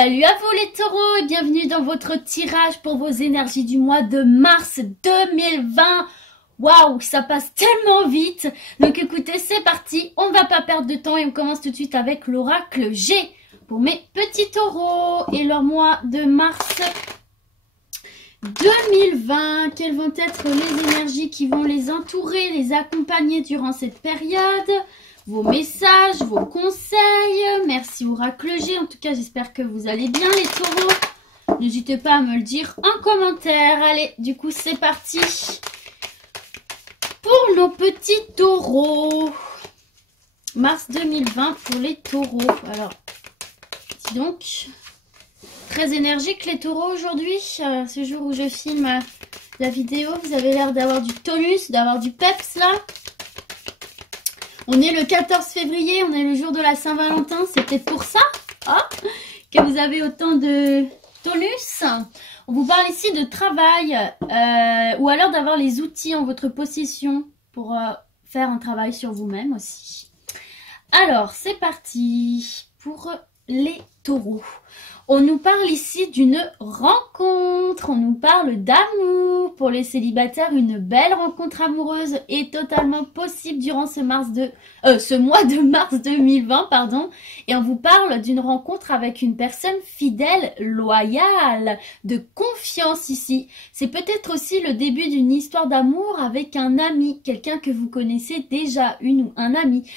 Salut à vous les taureaux et bienvenue dans votre tirage pour vos énergies du mois de mars 2020. Waouh, ça passe tellement vite. Donc écoutez, c'est parti, on ne va pas perdre de temps et on commence tout de suite avec l'oracle G pour mes petits taureaux et leur mois de mars 2020. Quelles vont être les énergies qui vont les entourer, les accompagner durant cette période? Vos messages, vos conseils. Merci Oracle G. En tout cas, j'espère que vous allez bien les taureaux. N'hésitez pas à me le dire en commentaire. Allez, du coup, c'est parti pour nos petits taureaux. Mars 2020 pour les taureaux. Alors, dis donc, très énergique les taureaux aujourd'hui. Ce jour où je filme la vidéo, vous avez l'air d'avoir du tonus, d'avoir du peps là. On est le 14 février, on est le jour de la Saint-Valentin, c'est peut-être pour ça que vous avez autant de tonus. On vous parle ici de travail ou alors d'avoir les outils en votre possession pour faire un travail sur vous-même aussi. Alors, c'est parti pour les taureaux. On nous parle ici d'une rencontre, on nous parle d'amour. Pour les célibataires, une belle rencontre amoureuse est totalement possible durant ce mois de mars 2020, pardon. Et on vous parle d'une rencontre avec une personne fidèle, loyale, de confiance ici. C'est peut-être aussi le début d'une histoire d'amour avec un ami, quelqu'un que vous connaissez déjà, une ou un ami.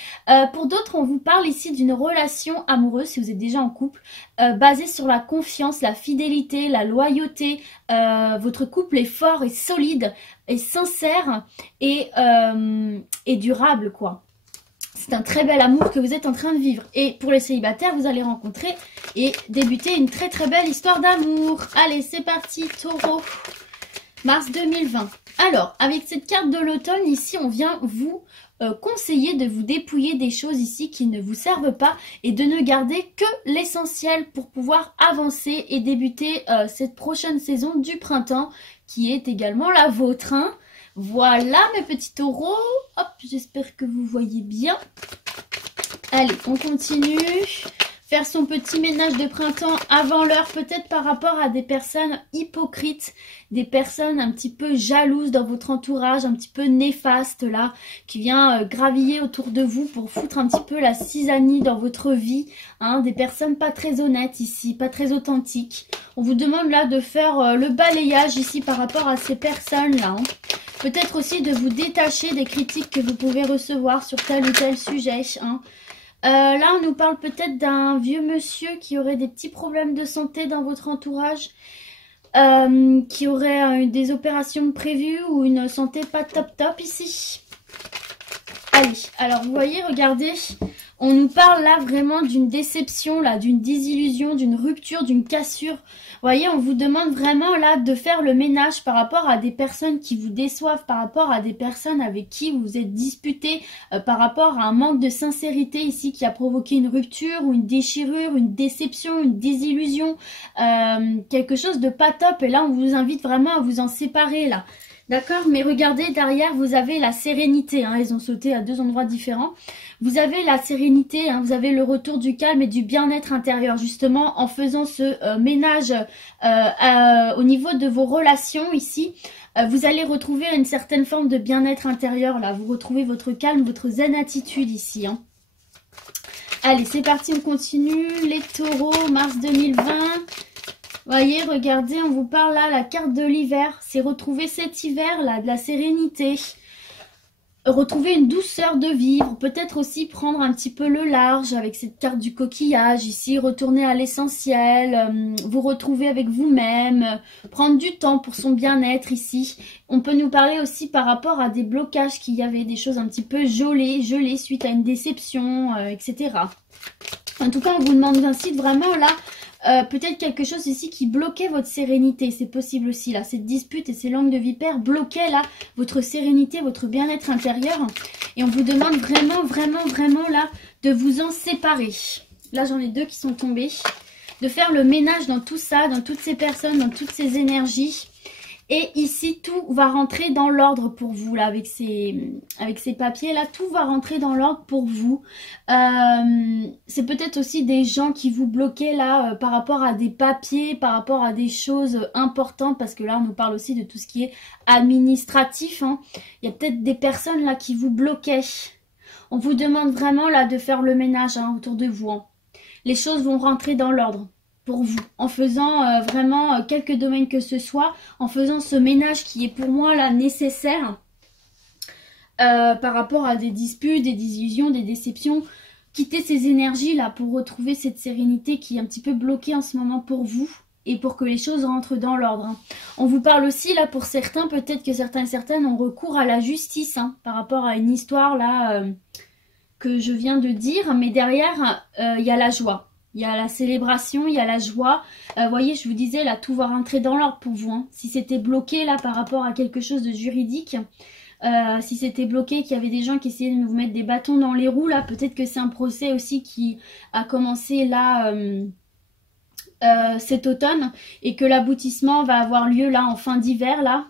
Pour d'autres, on vous parle ici d'une relation amoureuse, si vous êtes déjà en couple, basée sur la confiance, la fidélité, la loyauté. Votre couple est fort et solide et sincère et durable, quoi. C'est un très bel amour que vous êtes en train de vivre. Et pour les célibataires, vous allez rencontrer et débuter une très très belle histoire d'amour. Allez, c'est parti, taureau. Mars 2020. Alors, avec cette carte de l'automne, ici, on vient vous conseiller de vous dépouiller des choses ici qui ne vous servent pas et de ne garder que l'essentiel pour pouvoir avancer et débuter cette prochaine saison du printemps qui est également la vôtre. Hein. Voilà mes petits taureaux. Hop, j'espère que vous voyez bien. Allez, on continue. Faire son petit ménage de printemps avant l'heure, peut-être par rapport à des personnes hypocrites, des personnes un petit peu jalouses dans votre entourage, un petit peu néfastes là, qui vient graviller autour de vous pour foutre un petit peu la cisanie dans votre vie, hein, des personnes pas très honnêtes ici, pas très authentiques. On vous demande là de faire le balayage ici par rapport à ces personnes là. Hein. Peut-être aussi de vous détacher des critiques que vous pouvez recevoir sur tel ou tel sujet, hein. Là, on nous parle peut-être d'un vieux monsieur qui aurait des petits problèmes de santé dans votre entourage, qui aurait des opérations prévues ou une santé pas top top ici. Allez, alors vous voyez, regardez, on nous parle là vraiment d'une déception, là, d'une désillusion, d'une rupture, d'une cassure. Vous voyez, on vous demande vraiment là de faire le ménage par rapport à des personnes qui vous déçoivent, par rapport à des personnes avec qui vous vous êtes disputé, par rapport à un manque de sincérité ici qui a provoqué une rupture ou une déchirure, une déception, une désillusion, quelque chose de pas top. Et là, on vous invite vraiment à vous en séparer là. D'accord, mais regardez, derrière, vous avez la sérénité. Hein, ils ont sauté à deux endroits différents. Vous avez la sérénité, hein, vous avez le retour du calme et du bien-être intérieur. Justement, en faisant ce ménage au niveau de vos relations ici, vous allez retrouver une certaine forme de bien-être intérieur. Là, vous retrouvez votre calme, votre zen attitude ici. Hein. Allez, c'est parti, on continue. Les taureaux, mars 2020. Voyez, regardez, on vous parle là, la carte de l'hiver. C'est retrouver cet hiver là, de la sérénité. Retrouver une douceur de vivre. Peut-être aussi prendre un petit peu le large avec cette carte du coquillage. Ici, retourner à l'essentiel. Vous retrouver avec vous-même. Prendre du temps pour son bien-être ici. On peut nous parler aussi par rapport à des blocages qu'il y avait. Des choses un petit peu gelées suite à une déception, etc. En tout cas, on vous demande ainsi vraiment là... peut-être quelque chose ici qui bloquait votre sérénité, c'est possible aussi là, cette dispute et ces langues de vipère bloquaient là votre sérénité, votre bien-être intérieur et on vous demande vraiment là de vous en séparer. Là j'en ai deux qui sont tombés, de faire le ménage dans tout ça, dans toutes ces personnes, dans toutes ces énergies Et ici, tout va rentrer dans l'ordre pour vous, là, avec ces papiers, là, tout va rentrer dans l'ordre pour vous. C'est peut-être aussi des gens qui vous bloquaient, là, par rapport à des papiers, par rapport à des choses importantes, parce que là, on nous parle aussi de tout ce qui est administratif, hein. Il y a peut-être des personnes, là, qui vous bloquaient. On vous demande vraiment, là, de faire le ménage, hein, autour de vous, hein. Les choses vont rentrer dans l'ordre pour vous, en faisant vraiment quelques domaines que ce soit, en faisant ce ménage qui est pour moi là nécessaire par rapport à des disputes, des désillusions, des déceptions. Quitter ces énergies là pour retrouver cette sérénité qui est un petit peu bloquée en ce moment pour vous et pour que les choses rentrent dans l'ordre, hein. On vous parle aussi là pour certains, peut-être que certains et certaines ont recours à la justice, hein, par rapport à une histoire là que je viens de dire, mais derrière il y a la joie. Il y a la célébration, il y a la joie. Vous voyez, je vous disais, là, tout va rentrer dans l'ordre pour vous, hein. Si c'était bloqué, là, par rapport à quelque chose de juridique, si c'était bloqué, qu'il y avait des gens qui essayaient de vous mettre des bâtons dans les roues, là, peut-être que c'est un procès aussi qui a commencé, là, cet automne, et que l'aboutissement va avoir lieu, là, en fin d'hiver, là,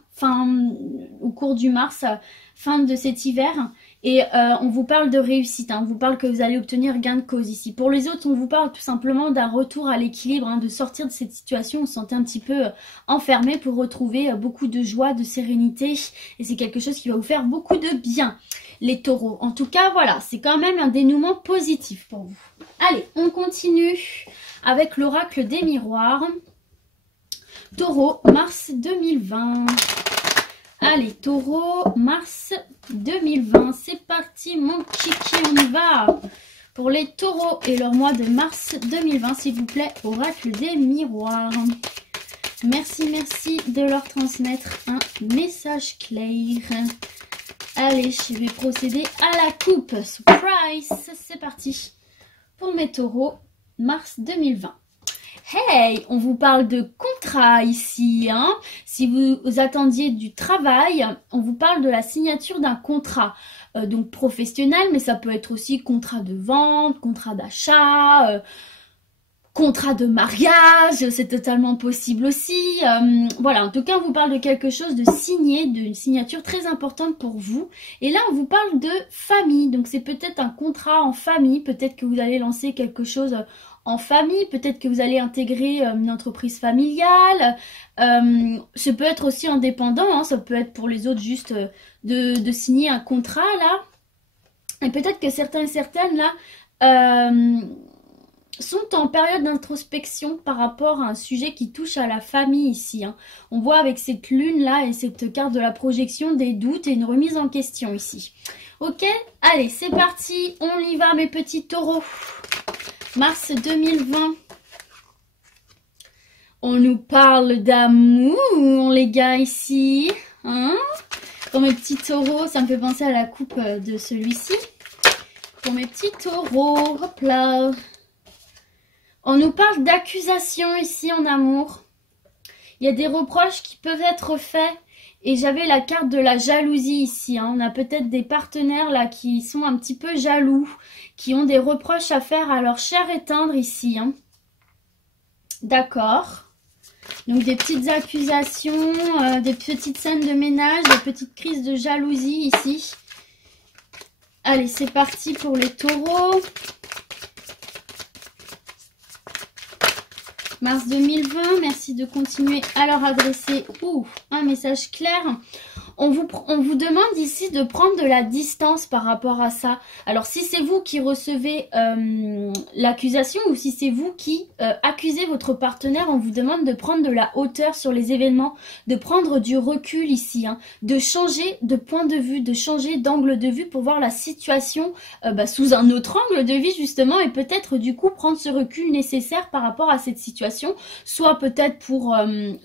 au cours du mars, fin de cet hiver. Et on vous parle de réussite, hein. On vous parle que vous allez obtenir gain de cause ici. Pour les autres, on vous parle tout simplement d'un retour à l'équilibre, hein, de sortir de cette situation où vous vous sentez un petit peu enfermé pour retrouver beaucoup de joie, de sérénité. Et c'est quelque chose qui va vous faire beaucoup de bien, les taureaux. En tout cas, voilà, c'est quand même un dénouement positif pour vous. Allez, on continue avec l'oracle des miroirs. Taureau, mars 2020. Allez, taureau, mars 2020. C'est parti, mon kiki, on y va. Pour les taureaux et leur mois de mars 2020, s'il vous plaît, oracle des miroirs. Merci, merci de leur transmettre un message clair. Allez, je vais procéder à la coupe. Surprise, c'est parti. Pour mes taureaux, mars 2020. Hey, on vous parle de contrat ici, hein. Si vous attendiez du travail, on vous parle de la signature d'un contrat, donc professionnel, mais ça peut être aussi contrat de vente, contrat d'achat, contrat de mariage, c'est totalement possible aussi. Voilà, en tout cas, on vous parle de quelque chose de signé, d'une signature très importante pour vous. Et là, on vous parle de famille, donc c'est peut-être un contrat en famille, peut-être que vous allez lancer quelque chose en famille, peut-être que vous allez intégrer une entreprise familiale, ça peut être aussi indépendant, hein, ça peut être pour les autres juste de signer un contrat là, et peut-être que certains et certaines là sont en période d'introspection par rapport à un sujet qui touche à la famille ici, hein. On voit avec cette lune là et cette carte de la projection des doutes et une remise en question ici. Ok, allez c'est parti, on y va mes petits taureaux. Mars 2020. On nous parle d'amour, les gars, ici. Hein? Pour mes petits taureaux, ça me fait penser à la coupe de celui-ci. Pour mes petits taureaux, hop là. On nous parle d'accusation ici en amour. Il y a des reproches qui peuvent être faits. Et j'avais la carte de la jalousie ici, hein. On a peut-être des partenaires là qui sont un petit peu jaloux, qui ont des reproches à faire à leur cher et tendre ici, hein. D'accord. Donc des petites accusations, des petites scènes de ménage, des petites crises de jalousie ici. Allez, c'est parti pour les taureaux. Mars 2020, merci de continuer à leur adresser un message clair. On vous demande ici de prendre de la distance par rapport à ça. Alors si c'est vous qui recevez l'accusation ou si c'est vous qui accusez votre partenaire, on vous demande de prendre de la hauteur sur les événements, de prendre du recul ici, hein, de changer de point de vue, de changer d'angle de vue pour voir la situation sous un autre angle de vue justement et peut-être du coup prendre ce recul nécessaire par rapport à cette situation, soit peut-être pour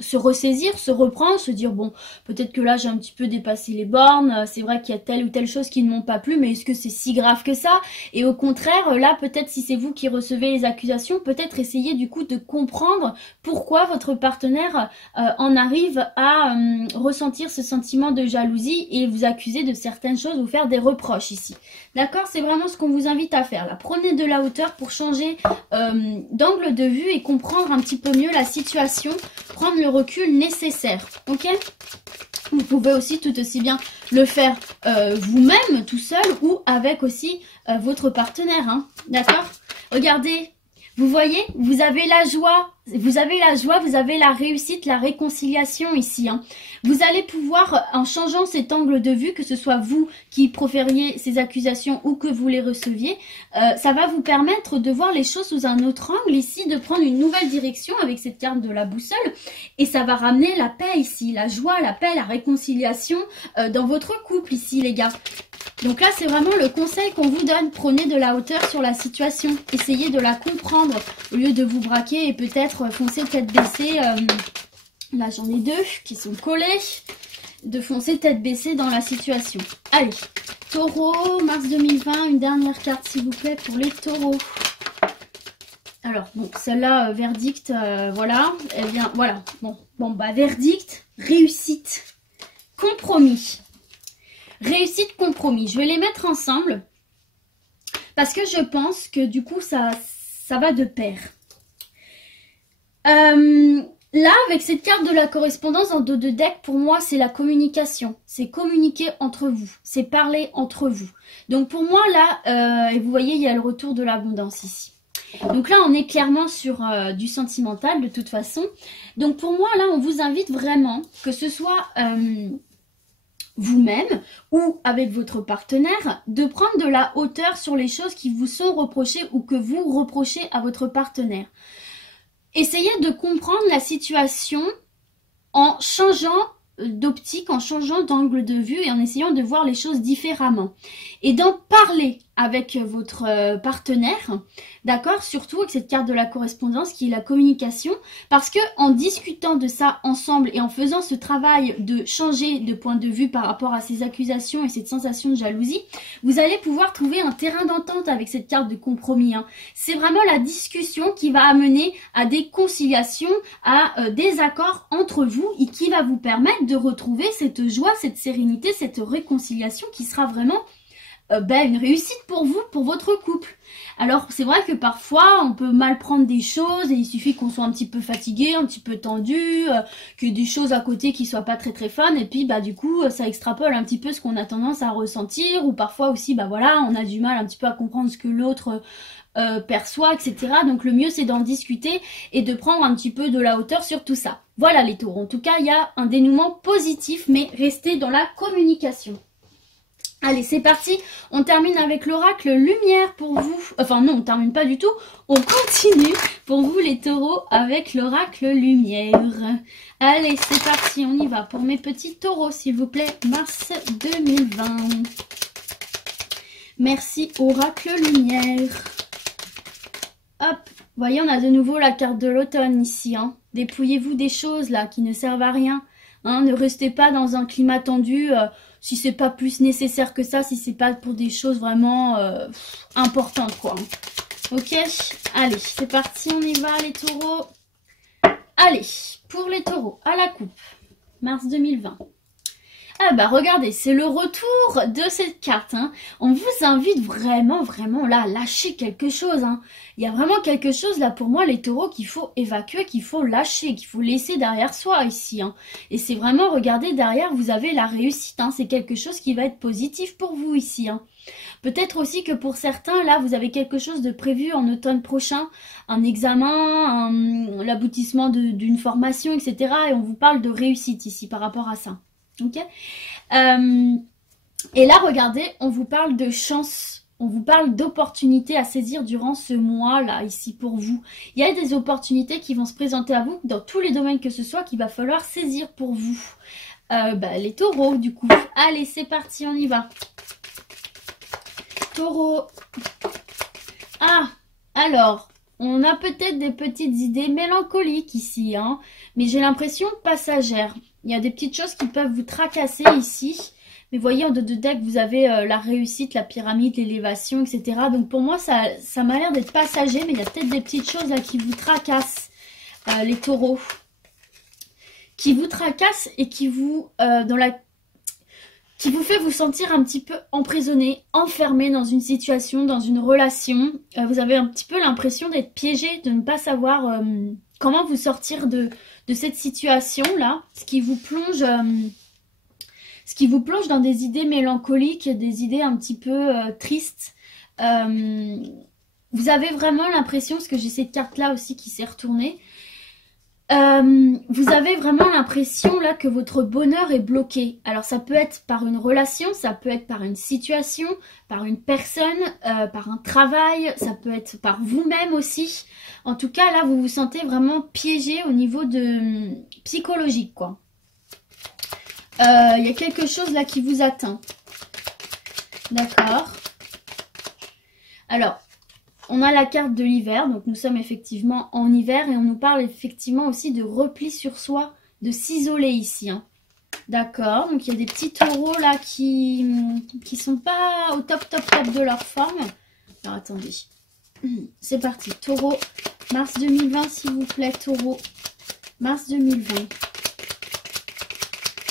se ressaisir, se reprendre, se dire bon peut-être que là j'ai un petit peu dépassé les bornes. C'est vrai qu'il y a telle ou telle chose qui ne m'ont pas plu, mais est-ce que c'est si grave que ça? Et au contraire, là, peut-être si c'est vous qui recevez les accusations, peut-être essayer du coup de comprendre pourquoi votre partenaire en arrive à ressentir ce sentiment de jalousie et vous accuser de certaines choses, vous faire des reproches ici. D'accord? C'est vraiment ce qu'on vous invite à faire. Là, prenez de la hauteur pour changer d'angle de vue et comprendre un petit peu mieux la situation, prendre le recul nécessaire. Ok? Vous pouvez aussi tout aussi bien le faire vous-même, tout seul, ou avec aussi votre partenaire. Hein. D'accord? Regardez, vous voyez, vous avez la joie, vous avez la réussite, la réconciliation ici. Hein. Vous allez pouvoir, en changeant cet angle de vue, que ce soit vous qui profériez ces accusations ou que vous les receviez, ça va vous permettre de voir les choses sous un autre angle ici, de prendre une nouvelle direction avec cette carte de la boussole. Et ça va ramener la paix ici, la joie, la paix, la réconciliation dans votre couple ici, les gars. Donc là, c'est vraiment le conseil qu'on vous donne. Prenez de la hauteur sur la situation. Essayez de la comprendre au lieu de vous braquer et peut-être foncer tête baissée. Là, j'en ai deux qui sont collés. De foncer tête baissée dans la situation. Allez, taureau, mars 2020. Une dernière carte, s'il vous plaît, pour les taureaux. Alors, bon, celle-là, verdict, voilà. Elle vient, voilà. Bon, bah, verdict, réussite, compromis. Réussite, compromis. Je vais les mettre ensemble parce que je pense que du coup, ça va de pair. Là, avec cette carte de la correspondance en dos de deck, pour moi, c'est la communication. C'est communiquer entre vous. C'est parler entre vous. Donc, pour moi, là, et vous voyez, il y a le retour de l'abondance ici. Donc là, on est clairement sur du sentimental de toute façon. Donc, pour moi, là, on vous invite vraiment, que ce soit vous-même ou avec votre partenaire, de prendre de la hauteur sur les choses qui vous sont reprochées ou que vous reprochez à votre partenaire. Essayez de comprendre la situation en changeant d'optique, en changeant d'angle de vue et en essayant de voir les choses différemment. Et d'en parler avec votre partenaire, d'accord? Surtout avec cette carte de la correspondance qui est la communication, parce que en discutant de ça ensemble et en faisant ce travail de changer de point de vue par rapport à ces accusations et cette sensation de jalousie, vous allez pouvoir trouver un terrain d'entente avec cette carte de compromis. Hein. C'est vraiment la discussion qui va amener à des conciliations, à des accords entre vous et qui va vous permettre de retrouver cette joie, cette sérénité, cette réconciliation qui sera vraiment une réussite pour vous, pour votre couple. Alors c'est vrai que parfois on peut mal prendre des choses et il suffit qu'on soit un petit peu fatigué, un petit peu tendu, qu'il y ait des choses à côté qui soient pas très très fun et puis bah du coup ça extrapole un petit peu ce qu'on a tendance à ressentir ou parfois aussi bah voilà on a du mal un petit peu à comprendre ce que l'autre perçoit, etc. Donc le mieux c'est d'en discuter et de prendre un petit peu de la hauteur sur tout ça. Voilà les taureaux, en tout cas il y a un dénouement positif mais restez dans la communication. Allez, c'est parti. On termine avec l'oracle lumière pour vous. Enfin non, on termine pas du tout. On continue pour vous les taureaux avec l'oracle lumière. Allez, c'est parti. On y va pour mes petits taureaux, s'il vous plaît. Mars 2020. Merci, oracle lumière. Hop. Vous voyez, on a de nouveau la carte de l'automne ici. Hein. Dépouillez-vous des choses là qui ne servent à rien. Hein, ne restez pas dans un climat tendu. Si c'est pas plus nécessaire que ça, si c'est pas pour des choses vraiment importantes quoi. Ok, allez, c'est parti, on y va les taureaux. Allez, pour les taureaux, à la coupe, mars 2020. Ah bah regardez, c'est le retour de cette carte. Hein. On vous invite vraiment, vraiment là à lâcher quelque chose. Hein. Il y a vraiment quelque chose là pour moi les taureaux qu'il faut évacuer, qu'il faut lâcher, qu'il faut laisser derrière soi ici. Hein. Et c'est vraiment, regardez derrière, vous avez la réussite. Hein. C'est quelque chose qui va être positif pour vous ici. Hein. Peut-être aussi que pour certains, là, vous avez quelque chose de prévu en automne prochain, un examen, l'aboutissement d'une formation, etc. Et on vous parle de réussite ici par rapport à ça. Ok. Et là, regardez, on vous parle de chance, on vous parle d'opportunités à saisir durant ce mois-là, ici pour vous. Il y a des opportunités qui vont se présenter à vous, dans tous les domaines que ce soit, qu'il va falloir saisir pour vous. Les taureaux, du coup. Allez, c'est parti, on y va. Taureau. Ah, alors, on a peut-être des petites idées mélancoliques ici, hein, mais j'ai l'impression passagères. Il y a des petites choses qui peuvent vous tracasser ici. Mais voyez, en dos de deck, vous avez la réussite, la pyramide, l'élévation, etc. Donc pour moi, ça m'a l'air d'être passager, mais il y a peut-être des petites choses là qui vous tracassent, les taureaux. Qui vous tracassent et qui vous, qui vous fait vous sentir un petit peu emprisonné, enfermé dans une situation, dans une relation. Vous avez un petit peu l'impression d'être piégé, de ne pas savoir comment vous sortir de cette situation-là, ce qui vous plonge dans des idées mélancoliques, des idées un petit peu tristes. Vous avez vraiment l'impression, parce que j'ai cette carte-là aussi qui s'est retournée, vous avez vraiment l'impression là que votre bonheur est bloqué. Alors ça peut être par une relation, ça peut être par une situation, par une personne, par un travail, ça peut être par vous-même aussi. En tout cas là vous vous sentez vraiment piégé au niveau de psychologique quoi. Il y a quelque chose là qui vous atteint. D'accord. Alors, on a la carte de l'hiver, donc nous sommes effectivement en hiver et on nous parle effectivement aussi de repli sur soi, de s'isoler ici. Hein. D'accord, donc il y a des petits taureaux là qui sont pas au top de leur forme. Alors attendez, c'est parti. Taureau, mars 2020 s'il vous plaît, taureau, mars 2020.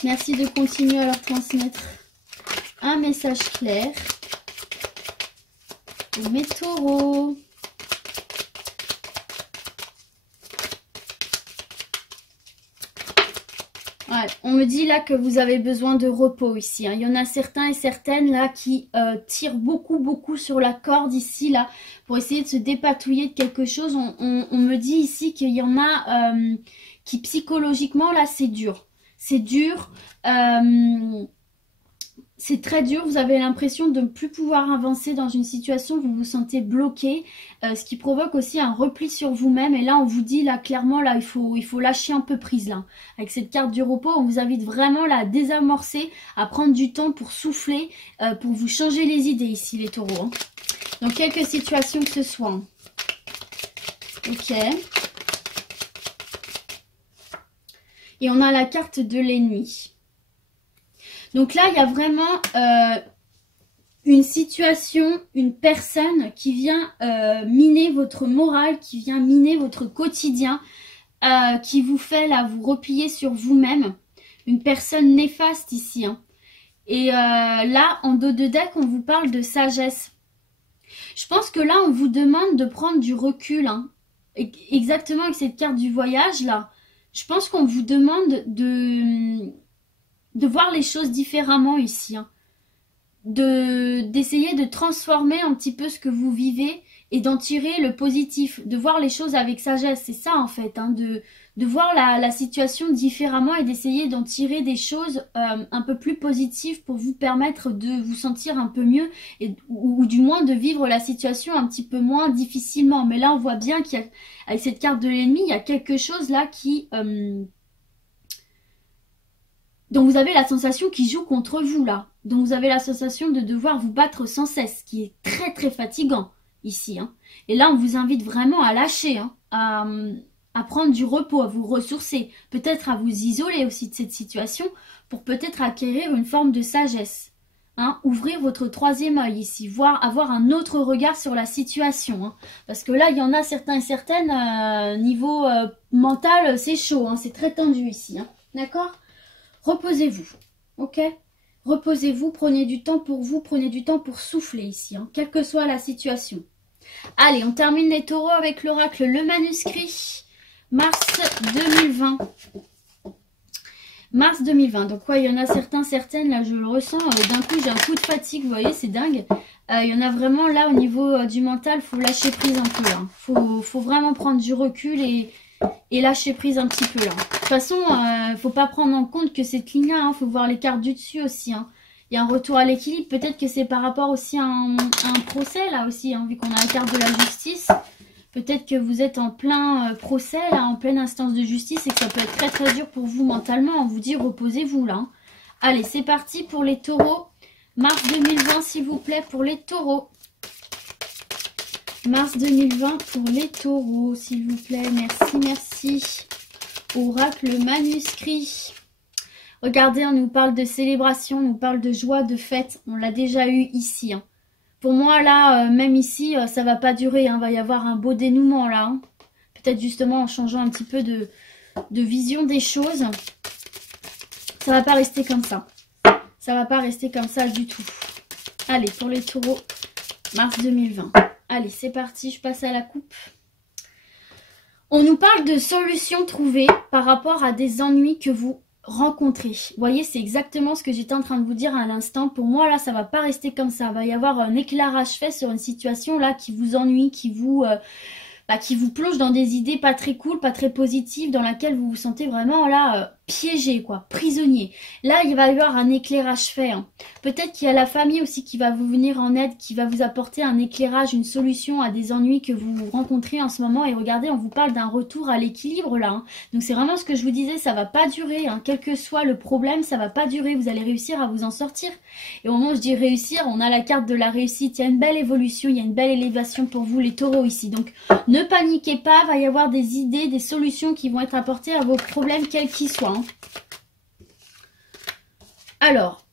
Merci de continuer à leur transmettre un message clair. Pour mes taureaux. Ouais, on me dit là que vous avez besoin de repos ici. Hein. Il y en a certains et certaines là qui tirent beaucoup sur la corde ici là pour essayer de se dépatouiller de quelque chose. On me dit ici qu'il y en a qui psychologiquement là c'est dur. C'est dur, c'est très dur, vous avez l'impression de ne plus pouvoir avancer dans une situation, vous vous sentez bloqué, ce qui provoque aussi un repli sur vous-même. Et là, on vous dit, là, clairement, là, il faut lâcher un peu prise, là. Avec cette carte du repos, on vous invite vraiment, là, à désamorcer, à prendre du temps pour souffler, pour vous changer les idées, ici, les taureaux. Hein. Dans quelques situations que ce soit. Hein. Ok. Et on a la carte de l'ennemi. Donc là, il y a vraiment une situation, une personne qui vient miner votre morale, qui vient miner votre quotidien, qui vous fait là vous replier sur vous-même. Une personne néfaste ici. Hein. Et là, en dos de deck, on vous parle de sagesse. Je pense que là, on vous demande de prendre du recul. Hein. Exactement avec cette carte du voyage là. Je pense qu'on vous demande de voir les choses différemment ici. Hein. D'essayer de transformer un petit peu ce que vous vivez et d'en tirer le positif. De voir les choses avec sagesse. C'est ça en fait. Hein, de voir la situation différemment et d'essayer d'en tirer des choses un peu plus positives pour vous permettre de vous sentir un peu mieux ou du moins de vivre la situation un petit peu moins difficilement. Mais là on voit bien qu'il y a, avec cette carte de l'ennemi, il y a quelque chose là qui... dont vous avez la sensation qui joue contre vous là. Donc vous avez la sensation de devoir vous battre sans cesse, ce qui est très fatigant ici. Hein. Et là on vous invite vraiment à lâcher, hein, à prendre du repos, à vous ressourcer, peut-être à vous isoler aussi de cette situation pour peut-être acquérir une forme de sagesse. Hein, ouvrir votre troisième œil ici, avoir un autre regard sur la situation. Hein, parce que là, il y en a certains et certaines, niveau mental, c'est chaud, hein, c'est très tendu ici. Hein, d'accord ? Reposez-vous, ok ? Reposez-vous, prenez du temps pour vous, prenez du temps pour souffler ici, hein, quelle que soit la situation. Allez, on termine les taureaux avec l'oracle, le manuscrit, mars 2020. Mars 2020, donc ouais, il y en a certains, certaines, là je le ressens, d'un coup j'ai un coup de fatigue, vous voyez, c'est dingue. Il y en a vraiment là au niveau du mental, faut lâcher prise un peu là. Faut vraiment prendre du recul et lâcher prise un petit peu là. De toute façon, faut pas prendre en compte que cette ligne-là, hein, faut voir les cartes du dessus aussi. Hein. Il y a un retour à l'équilibre, peut-être que c'est par rapport aussi à un procès là aussi, hein, vu qu'on a la carte de la justice. Peut-être que vous êtes en plein procès, là, en pleine instance de justice et que ça peut être très dur pour vous mentalement. On vous dit reposez-vous là. Hein. Allez, c'est parti pour les taureaux. Mars 2020 s'il vous plaît pour les taureaux. Mars 2020 pour les taureaux s'il vous plaît. Merci. Oracle manuscrit. Regardez, on nous parle de célébration, on nous parle de joie, de fête. On l'a déjà eu ici. Hein. Pour moi, là, même ici, ça va pas durer. Hein. Va y avoir un beau dénouement, là. Hein. Peut-être justement en changeant un petit peu de vision des choses. Ça va pas rester comme ça. Ça va pas rester comme ça du tout. Allez, pour les taureaux, mars 2020. Allez, c'est parti, je passe à la coupe. On nous parle de solutions trouvées par rapport à des ennuis que vous rencontrez. Vous voyez, c'est exactement ce que j'étais en train de vous dire à l'instant. Pour moi, là, ça va pas rester comme ça. Il va y avoir un éclairage fait sur une situation là qui vous ennuie, qui vous plonge dans des idées pas très cool, pas très positives, dans laquelle vous vous sentez vraiment là piégé, quoi, prisonnier. Là, il va y avoir un éclairage fait. Hein. Peut-être qu'il y a la famille aussi qui va vous venir en aide, qui va vous apporter un éclairage, une solution à des ennuis que vous rencontrez en ce moment. Et regardez, on vous parle d'un retour à l'équilibre là. Hein. Donc c'est vraiment ce que je vous disais, ça va pas durer. Hein. Quel que soit le problème, ça va pas durer. Vous allez réussir à vous en sortir. Et au moment où je dis réussir, on a la carte de la réussite. Il y a une belle évolution, il y a une belle élévation pour vous les taureaux ici. Donc ne paniquez pas, il va y avoir des idées, des solutions qui vont être apportées à vos problèmes, quels qu'ils soient. Hein. Alors,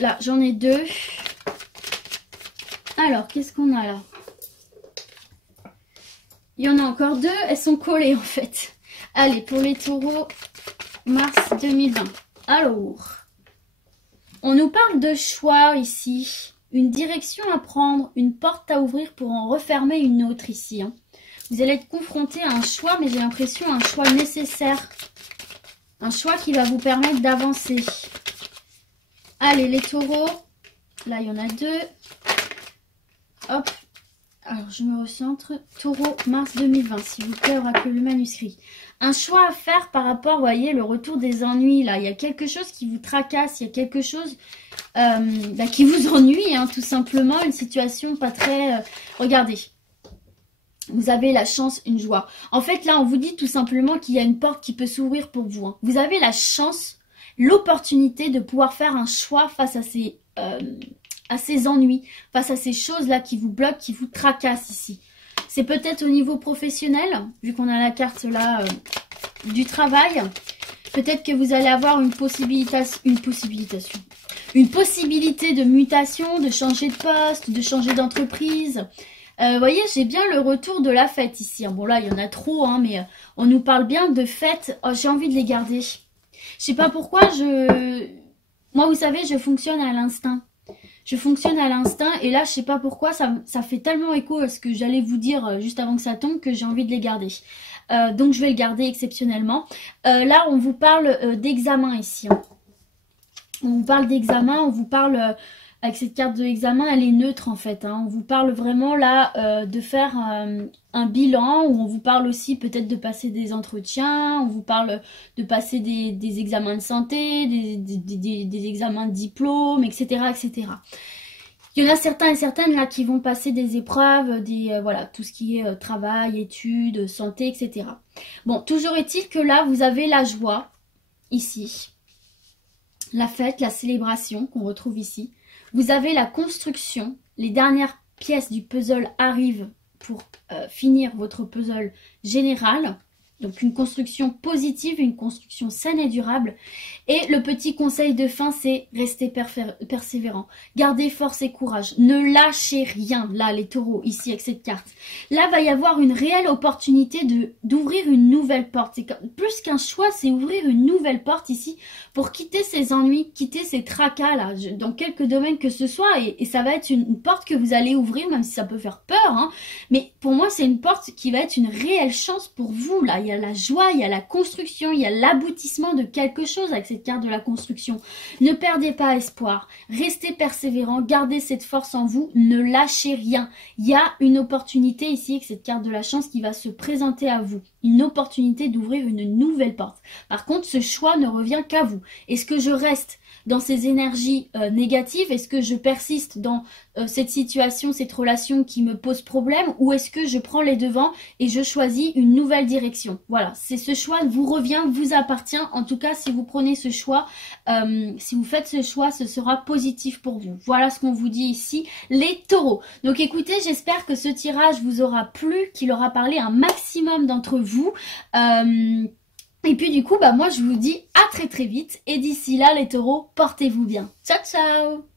là, j'en ai deux. Alors, qu'est-ce qu'on a là? Il y en a encore deux, elles sont collées en fait. Allez, pour les taureaux, mars 2020. Alors, on nous parle de choix ici. Une direction à prendre, une porte à ouvrir pour en refermer une autre ici. Hein. Vous allez être confronté à un choix, mais j'ai l'impression un choix nécessaire. Un choix qui va vous permettre d'avancer. Allez, les taureaux. Là, il y en a deux. Hop. Alors, je me recentre. Taureau, mars 2020, s'il vous plaît, oracle le manuscrit. Un choix à faire par rapport, vous voyez, le retour des ennuis. Là, il y a quelque chose qui vous tracasse. Il y a quelque chose qui vous ennuie, hein, tout simplement. Une situation pas très... Regardez. Vous avez la chance, une joie. En fait, là, on vous dit tout simplement qu'il y a une porte qui peut s'ouvrir pour vous. Hein. Vous avez la chance, l'opportunité de pouvoir faire un choix face à ces ennuis, face à ces choses-là qui vous bloquent, qui vous tracassent ici. C'est peut-être au niveau professionnel, vu qu'on a la carte là du travail. Peut-être que vous allez avoir une possibilité de mutation, de changer de poste, de changer d'entreprise. Vous voyez, j'ai bien le retour de la fête ici. Bon là, il y en a trop, hein, mais on nous parle bien de fête. Oh, j'ai envie de les garder. Je sais pas pourquoi, moi, vous savez, je fonctionne à l'instinct. Je fonctionne à l'instinct et là, je sais pas pourquoi, ça fait tellement écho à ce que j'allais vous dire juste avant que ça tombe que j'ai envie de les garder. Donc, je vais le garder exceptionnellement. Là, on vous parle d'examen ici. Hein. On vous parle d'examen, on vous parle... Avec cette carte de l'examen, elle est neutre en fait. Hein. On vous parle vraiment là de faire un bilan, ou on vous parle aussi peut-être de passer des entretiens, on vous parle de passer des examens de santé, des examens de diplôme, etc., etc. Il y en a certains et certaines là qui vont passer des épreuves, voilà, tout ce qui est travail, études, santé, etc. Bon, toujours est-il que là, vous avez la joie, ici. La fête, la célébration qu'on retrouve ici. Vous avez la construction, les dernières pièces du puzzle arrivent pour finir votre puzzle général. Donc une construction positive, une construction saine et durable. Et le petit conseil de fin, c'est rester persévérant. Gardez force et courage. Ne lâchez rien, là, les taureaux, ici, avec cette carte. Là, va y avoir une réelle opportunité d'ouvrir une nouvelle porte. C'est plus qu'un choix, c'est ouvrir une nouvelle porte ici pour quitter ces ennuis, quitter ces tracas, là, dans quelques domaines que ce soit. Et ça va être une porte que vous allez ouvrir, même si ça peut faire peur. Hein. Mais pour moi, c'est une porte qui va être une réelle chance pour vous, là. Il y a la joie, il y a la construction, il y a l'aboutissement de quelque chose avec cette carte de la construction. Ne perdez pas espoir, restez persévérant, gardez cette force en vous, ne lâchez rien. Il y a une opportunité ici avec cette carte de la chance qui va se présenter à vous. Une opportunité d'ouvrir une nouvelle porte. Par contre, ce choix ne revient qu'à vous. Est-ce que je reste dans ces énergies négatives? Est-ce que je persiste dans cette situation, cette relation qui me pose problème? Ou est-ce que je prends les devants et je choisis une nouvelle direction? Voilà, c'est ce choix vous revient, vous appartient. En tout cas, si vous prenez ce choix, si vous faites ce choix, ce sera positif pour vous. Voilà ce qu'on vous dit ici, les taureaux. Donc écoutez, j'espère que ce tirage vous aura plu, qu'il aura parlé à un maximum d'entre vous. Et puis du coup, bah moi je vous dis à très très vite. Et d'ici là, les taureaux, portez-vous bien. Ciao ciao!